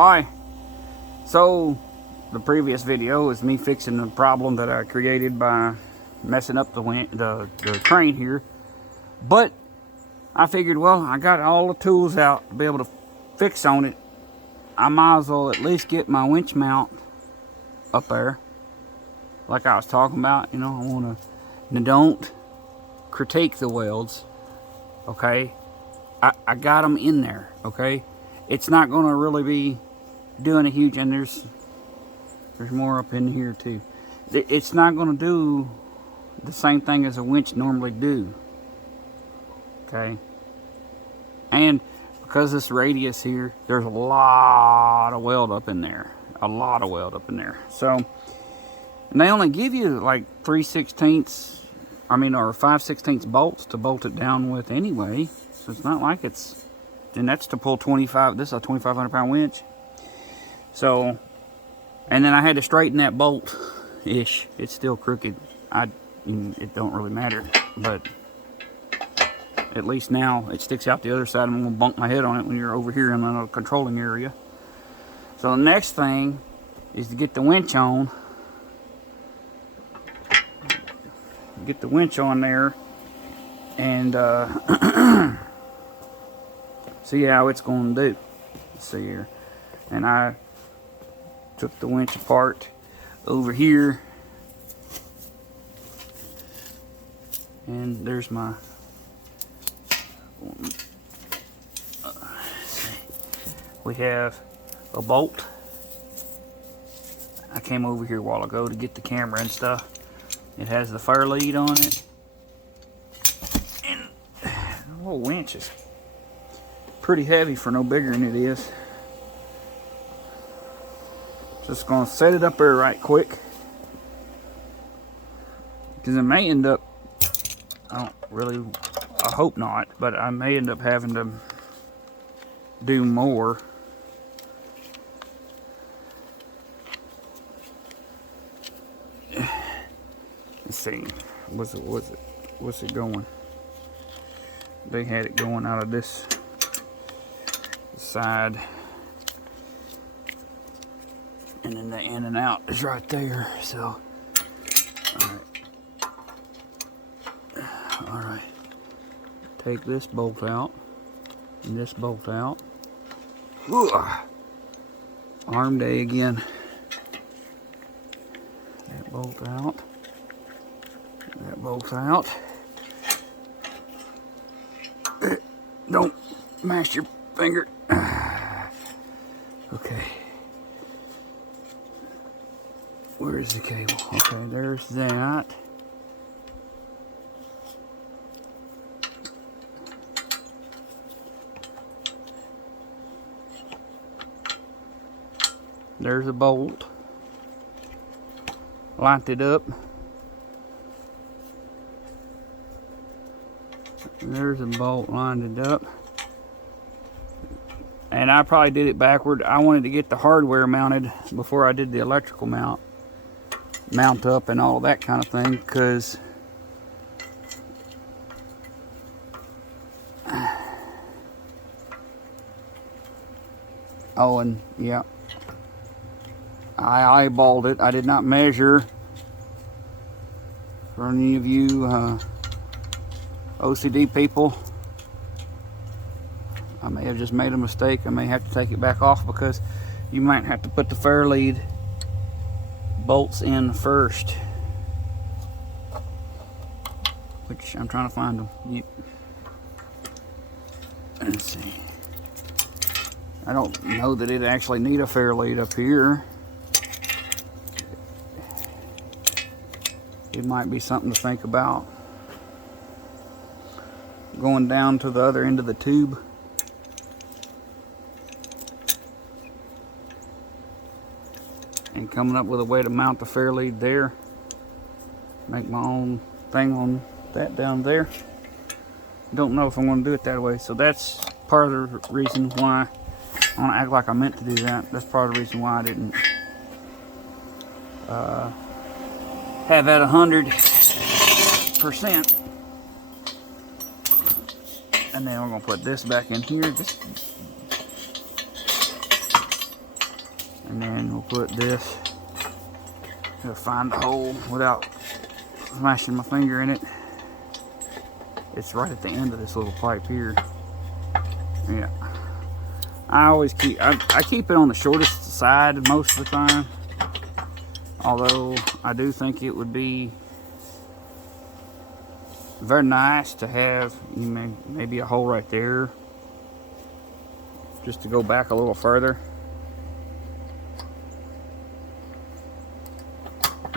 Hi. So the previous video is me fixing the problem that I created by messing up the crane here. But I figured, well, I got all the tools out to be able to fix on it. I might as well at least get my winch mount up there, like I was talking about. You know, I want to don't critique the welds. Okay, I got them in there. Okay, it's not going to really be doing a huge, and there's more up in here too. It's not going to do the same thing as a winch normally do. Okay, and because this radius here, there's a lot of weld up in there, so, and they only give you like 3/16, or 5/16 bolts to bolt it down with anyway. So it's not like it's, and that's to pull 25. This is a 2,500 pound winch. So, and then I had to straighten that bolt ish. It's still crooked. It don't really matter, but at least now it sticks out the other side. I'm gonna bump my head on it when you're over here in the controlling area. So the next thing is to get the winch on. Get the winch on there and see how it's going to do. Let's see here. And I took the winch apart over here, and there's my we have a bolt. I came over here a while ago to get the camera and stuff. It has the fire lead on it, and the little winch is pretty heavy for no bigger than it is. Just gonna set it up there right quick, because it may end up, I hope not, but I may end up having to do more. Let's see, what's it going? They had it going out of this side, and then the in and out is right there. So, all right. Take this bolt out and this bolt out. Ooh, arm day again. That bolt out. That bolt's out. Don't mash your finger. Okay. Where is the cable? Okay, there's that. There's a bolt. Lined it up. There's a bolt, lined it up. And I probably did it backward. I wanted to get the hardware mounted before I did the electrical mount up and all that kind of thing, because oh, and yeah, I eyeballed it. I did not measure. For any of you OCD people, I may have just made a mistake. I may have to take it back off, because you might have to put the fair lead bolts in first, which I'm trying to find them. Yep. Let's see. I don't know that it actually need a fair lead up here. It might be something to think about. Going down to the other end of the tube. And coming up with a way to mount the fair lead there. Make my own thing on that down there. Don't know if I'm going to do it that way. So that's part of the reason why I want to act like I meant to do that. That's part of the reason why I didn't have that 100%. And then we're going to put this back in here. And then we'll put this. Gotta find the hole without smashing my finger in it. It's right at the end of this little pipe here. Yeah. I keep it on the shortest side most of the time. Although I do think it would be very nice to have maybe a hole right there, just to go back a little further.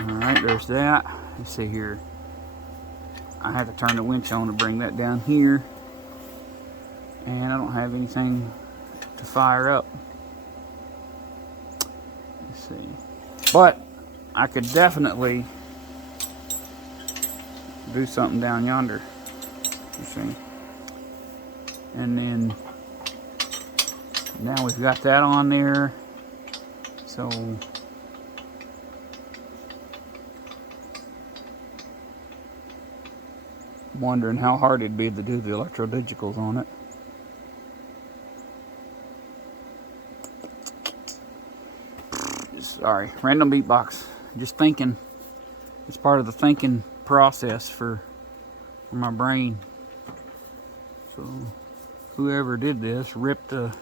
Alright, there's that. Let's see here. I had to turn the winch on to bring that down here, and I don't have anything to fire up. Let's see. But I could definitely do something down yonder. You see. And then now we've got that on there. So wondering how hard it'd be to do the electrodigitals on it. Sorry, random beatbox. Just thinking. It's part of the thinking process for my brain. So whoever did this ripped the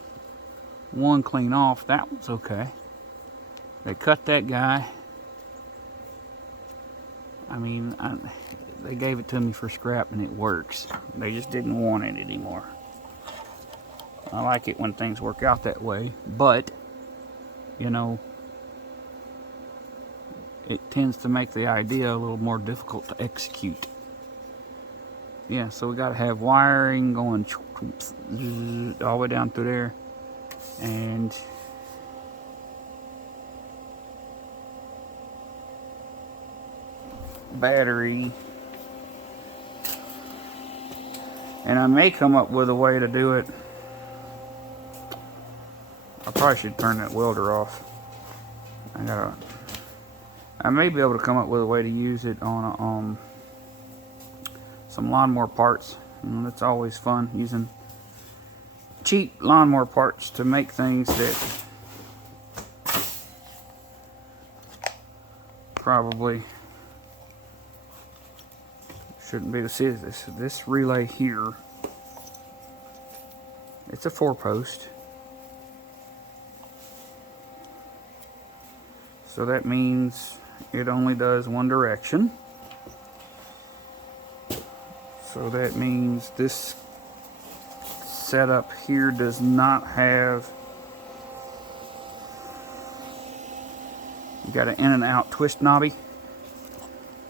one clean off. That was okay. They cut that guy. I mean, they gave it to me for scrap and it works. They just didn't want it anymore. I like it when things work out that way, but you know, it tends to make the idea a little more difficult to execute. Yeah, so we got to have wiring going all the way down through there, and battery. And I may come up with a way to do it. I probably should turn that welder off. I may be able to come up with a way to use it on some lawnmower parts. That's always fun, using cheap lawnmower parts to make things that probably shouldn't be. This relay here, it's a 4-post. So that means it only does one direction. So that means this setup here does not have, you got an in and out twist knobby.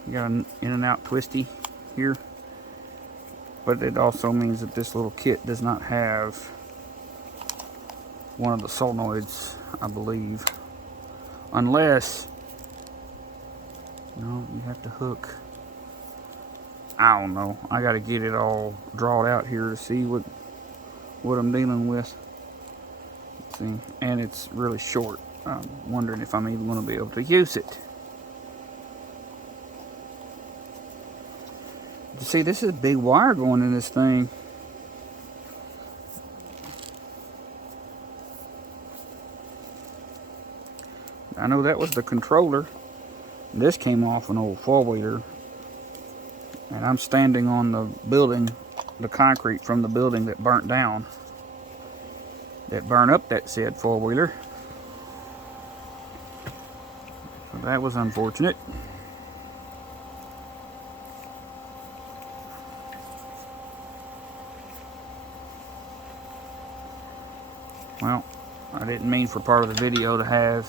You got an in and out twisty here. But it also means that this little kit does not have one of the solenoids, I believe. Unless, no, you have to hook. I don't know. I got to get it all drawn out here to see what I'm dealing with. Let's see, and it's really short. I'm wondering if I'm even going to be able to use it. You see, this is a big wire going in this thing. I know that was the controller. This came off an old 4-wheeler. And I'm standing on the building, the concrete from the building that burnt down. That burned up that said 4-wheeler. So that was unfortunate. Well, I didn't mean for part of the video to have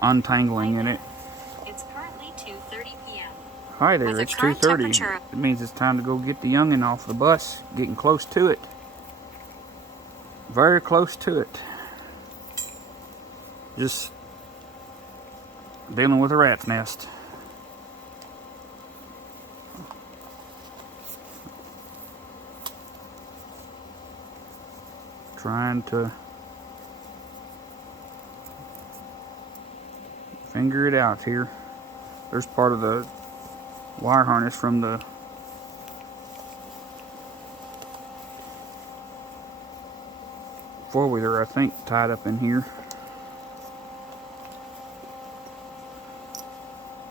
untangling in it. It's currently 2:30 p.m. Hi there, it's 2:30. It means it's time to go get the youngin' off the bus. Getting close to it. Very close to it. Just dealing with a rat's nest. Trying to figure it out here. There's part of the wire harness from the four-wheeler, I think, tied up in here.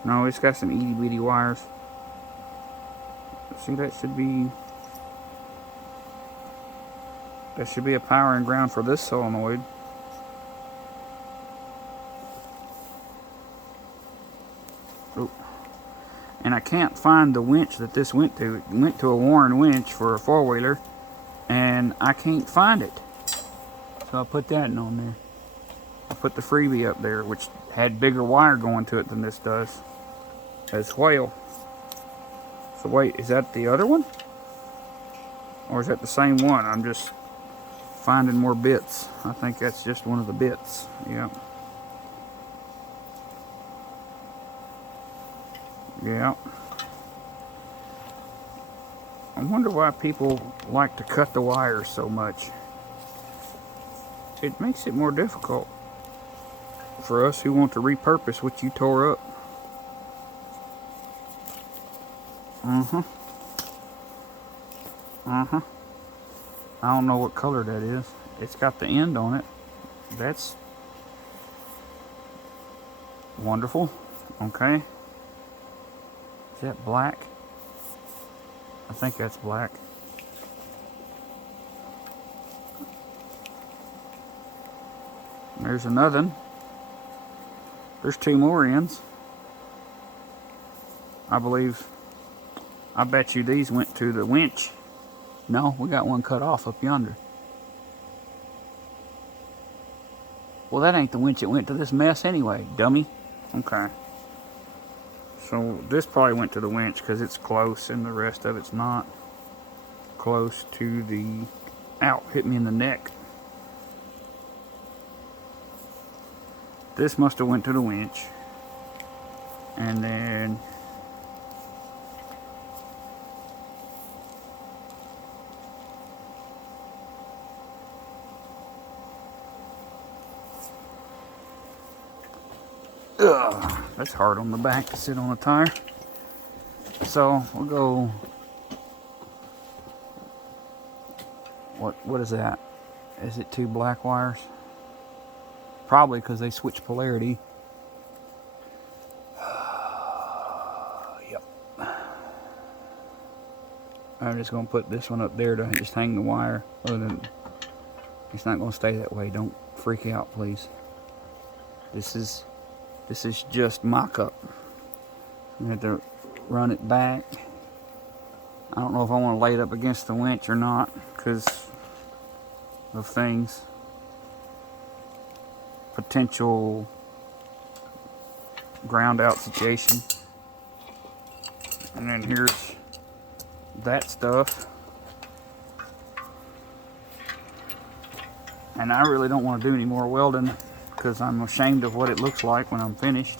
No, it's got some itty bitty wires. See, that should be a power and ground for this solenoid. Oh. And I can't find the winch that this went to. It went to a Warren winch for a four-wheeler, and I can't find it. So I put that on there. I put the freebie up there, which had bigger wire going to it than this does as well. So wait, is that the other one? Or is that the same one? I'm just finding more bits. I think that's just one of the bits. Yep. Yeah. I wonder why people like to cut the wires so much. It makes it more difficult for us who want to repurpose what you tore up. I don't know what color that is. It's got the end on it. That's wonderful. Okay. Is that black? I think that's black. There's another one. There's two more ends. I bet you these went to the winch. No, we got one cut off up yonder. Well, that ain't the winch that went to this mess anyway, dummy. Okay. So this probably went to the winch because it's close and the rest of it's not. Close to the... Ow, hit me in the neck. This must have went to the winch. And then... Ugh, that's hard on the back to sit on a tire. So we'll go. What is that? Is it two black wires? Probably because they switch polarity. Yep. I'm just gonna put this one up there to just hang the wire. Other than it's not gonna stay that way. Don't freak out, please. This is just mock-up. I'm going to have to run it back. I don't know if I want to lay it up against the winch or not because of things. Potential ground out situation. And then here's that stuff. And I really don't want to do any more welding because I'm ashamed of what it looks like when I'm finished.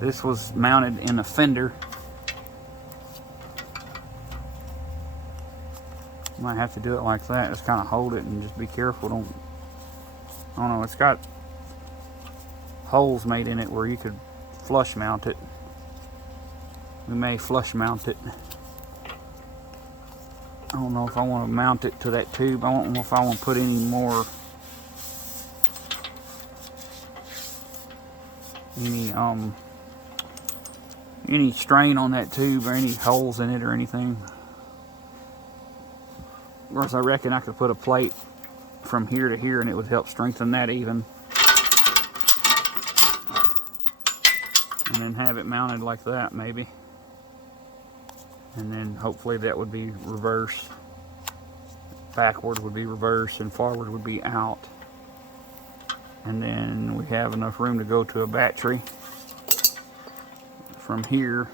This was mounted in a fender. Might have to do it like that. Just kind of hold it and just be careful. I don't know. It's got holes made in it where you could flush mount it. We may flush mount it. I don't know if I want to mount it to that tube. I don't know if I want to put any more any strain on that tube or any holes in it or anything. Of course, I reckon I could put a plate from here to here and it would help strengthen that even. And then have it mounted like that maybe. And then hopefully that would be reverse. Backward would be reverse and forward would be out. And then we have enough room to go to a battery from here.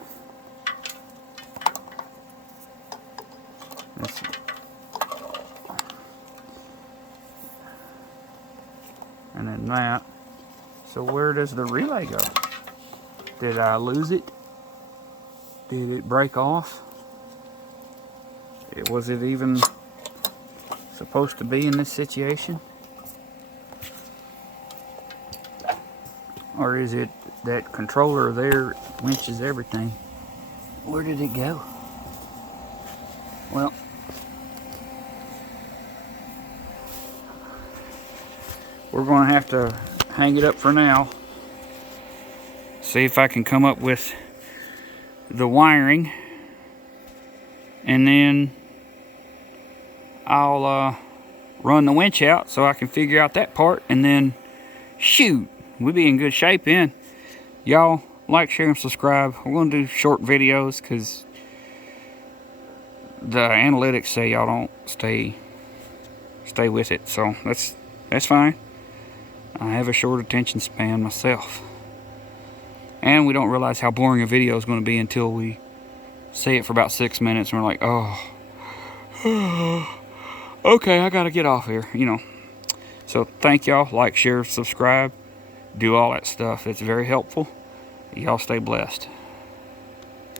And then that. So where does the relay go? Did I lose it? Did it break off? Was it even supposed to be in this situation? Or is it that controller there winches everything? Where did it go? Well, we're going to hang it up for now. See if I can come up with the wiring, and then I'll run the winch out so I can figure out that part, and then shoot, we'll be in good shape then. Y'all like, share, and subscribe. We're gonna do short videos because the analytics say y'all don't stay with it, so that's fine. I have a short attention span myself, and we don't realize how boring a video is going to be until we say it for about 6 minutes and we're like, oh, okay, I gotta get off here, you know. So thank y'all. Like, share, subscribe, do all that stuff. It's very helpful. Y'all stay blessed.